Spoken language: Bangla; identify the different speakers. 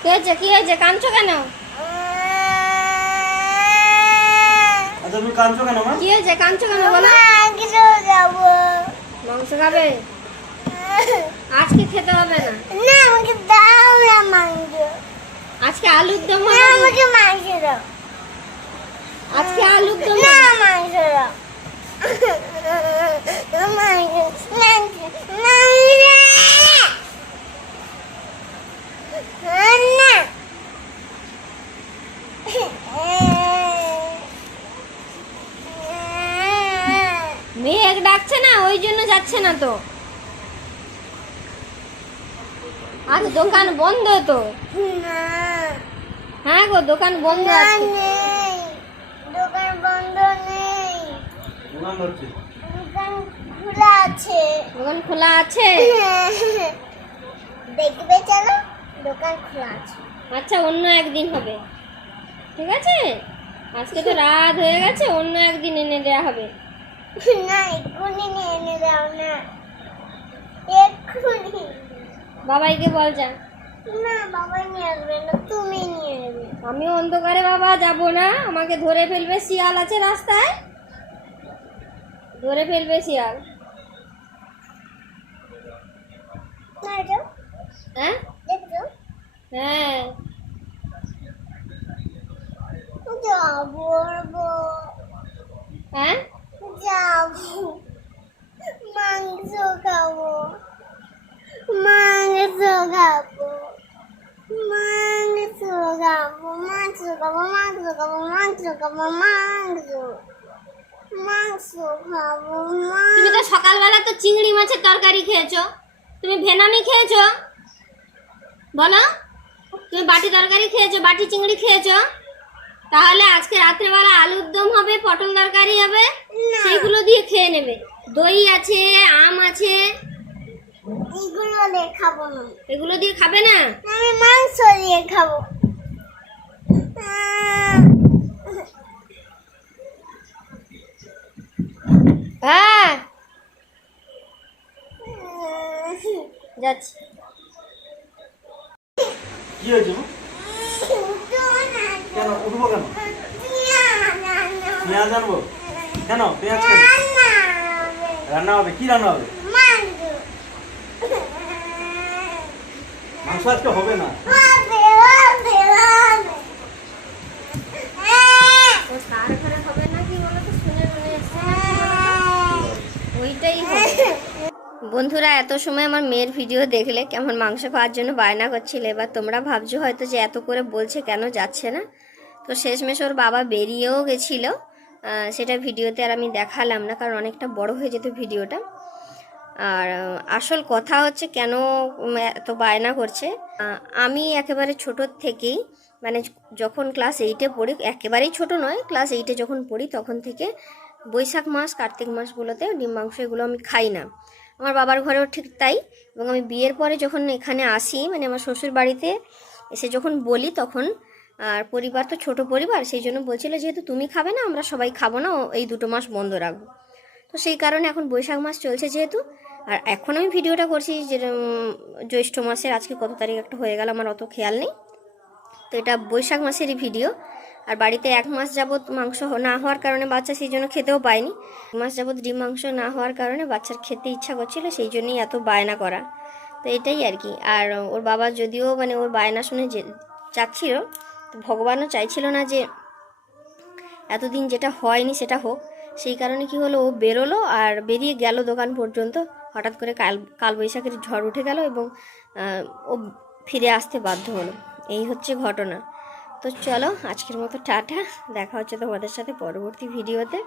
Speaker 1: কি হয়েছে? কি হয়েছে? কাঁদছো কেন?
Speaker 2: আচ্ছা তুমি কাঁদছো কেন মা?
Speaker 1: কি হয়েছে? কাঁদছো কেন? বলো।
Speaker 3: মাংস খাব
Speaker 1: মাংস খাবে? আজকে খেতে হবে না।
Speaker 3: না আমাকে দাও না মাংস।
Speaker 1: আজকে আলুর দম
Speaker 3: না আমাকে মাংস দাও।
Speaker 1: আজকে আলুর দম
Speaker 3: না। মাংস দাও। মাংস মাংস
Speaker 1: মেয়ে ডাকছে না ওই জন্য যাচ্ছে না তো। আজ দোকান বন্ধ তো। হ্যাঁ গো দোকান বন্ধ আছে।
Speaker 3: নেই। দোকান বন্ধ নেই।
Speaker 2: দোকান
Speaker 3: দোকান খোলা আছে।
Speaker 1: দোকান খোলা আছে?
Speaker 3: দেখবে চলো দোকান খোলা আছে।
Speaker 1: আচ্ছা অন্য একদিন হবে। ঠিক আছে? আজকে তো রাত হয়ে গেছে অন্য একদিন এনে দেওয়া হবে।
Speaker 3: না এক্ষুনি নিয়ে এনে দাও না। এক্ষুনি।
Speaker 1: বাবাইকে বল যা।
Speaker 3: না বাবা নিয়ে আসবে না তুমি নিয়ে নেবে।
Speaker 1: আমি অন্ধকারে বাবা যাব না আমাকে ধরে ফেলবে শিয়াল আছে রাস্তায়? ধরে ফেলবে শিয়াল। হ্যাঁ? হ্যাঁ।
Speaker 3: যাব।
Speaker 1: হ্যাঁ?
Speaker 3: মাংস খাব। মাংস খাব। মাংস খাব মাংস খাব মাংস খাব মাংস খাব মাংস। মাংস খাব
Speaker 1: তুমি তো সকালবেলা তো চিংড়ি মাছের তরকারি খেয়েছো। তুমি ভেনামি খেয়েছো? বলো। তুমি বাটি তরকারি খেয়েছো বাটি চিংড়ি খেয়েছো? তাহলে আজকে রাত্রেবেলা পটল তরকারি হবে
Speaker 3: না।
Speaker 1: সেইগুলো দিয়ে খেয়ে নেবে। দই আছে আম আছে।
Speaker 3: এগুলো দিয়ে খাব না
Speaker 1: এগুলো দিয়ে খাবে না?
Speaker 3: আমি মাংস দিয়ে খাব।
Speaker 1: হ্যাঁ। যাচ্ছি।
Speaker 2: কি হয়েছে কেন? উঠবো কেন? পেঁয়াজ আনব? কেন? পেঁয়াজ কেন? রান্না হবে, কি রান্না হবে? মাংস আজকে হবে না।
Speaker 1: বন্ধুরা, এত সময় আমার মেয়ের ভিডিও দেখলে কেমন মাংস খাওয়ার জন্য বায়না করছিল, এবার তোমরা ভাবছ হয়তো যে এত করে বলছে কেন, যাচ্ছে না। তো শেষমেশ ওর বাবা বেরিয়েও গেছিল। সেটা ভিডিওতে আর আমি দেখালাম না, কারণ অনেকটা বড় হয়ে যেত ভিডিওটা। আর আসল কথা হচ্ছে কেন এত বায়না করছে। আমি একেবারে ছোট থেকেই মানে যখন ক্লাস এইটে পড়ি, একেবারেই ছোট নয়, ক্লাস এইটে যখন পড়ি, তখন থেকে বৈশাখ মাস, কার্তিক মাসগুলোতে ডিম মাংস এগুলো আমি খাই না। আমার বাবার ঘরেও ঠিক তাই, এবং আমি বিয়ের পরে যখন এখানে আসি মানে আমার শ্বশুর বাড়িতে এসে যখন বলি, তখন আর পরিবার তো ছোট পরিবার, সেই জন্য বলছিল যেহেতু তুমি খাবে না, আমরা সবাই খাব না এই দুটো মাস বন্ধ রাখব। তো সেই কারণে এখন বৈশাখ মাস চলছে যেহেতু, আর এখন আমি ভিডিওটা করছি যে জ্যৈষ্ঠ মাসের, আজকে কত তারিখ একটা হয়ে গেল আমার অত খেয়াল নেই। তো এটা বৈশাখ মাসেরই ভিডিও, আর বাড়িতে এক মাস যাবৎ মাংস না হওয়ার কারণে বাচ্চা সেই জন্য খেতেও পায়নি। এক মাস যাবৎ ডিম মাংস না হওয়ার কারণে বাচ্চার খেতে ইচ্ছা করছিল, সেই জন্যই এত বায়না করা। তো এটাই আর কি, আর ওর বাবা যদিও মানে ওর বায়না শুনে যে, চাচ্ছিল তো ভগবানও চাইছিল না যে এতদিন যেটা হয়নি সেটা হোক। সেই কারণে কি হলো, ও বেরোলো আর বেরিয়ে গেল দোকান পর্যন্ত। হঠাৎ করে কাল, কালবৈশাখীর ঝড় উঠে গেল এবং ও ফিরে আসতে বাধ্য হলো। এই হচ্ছে ঘটনা। তো চলো, আজকের মতো টাটা। দেখা হচ্ছে তোমাদের সাথে পরবর্তী ভিডিওতে।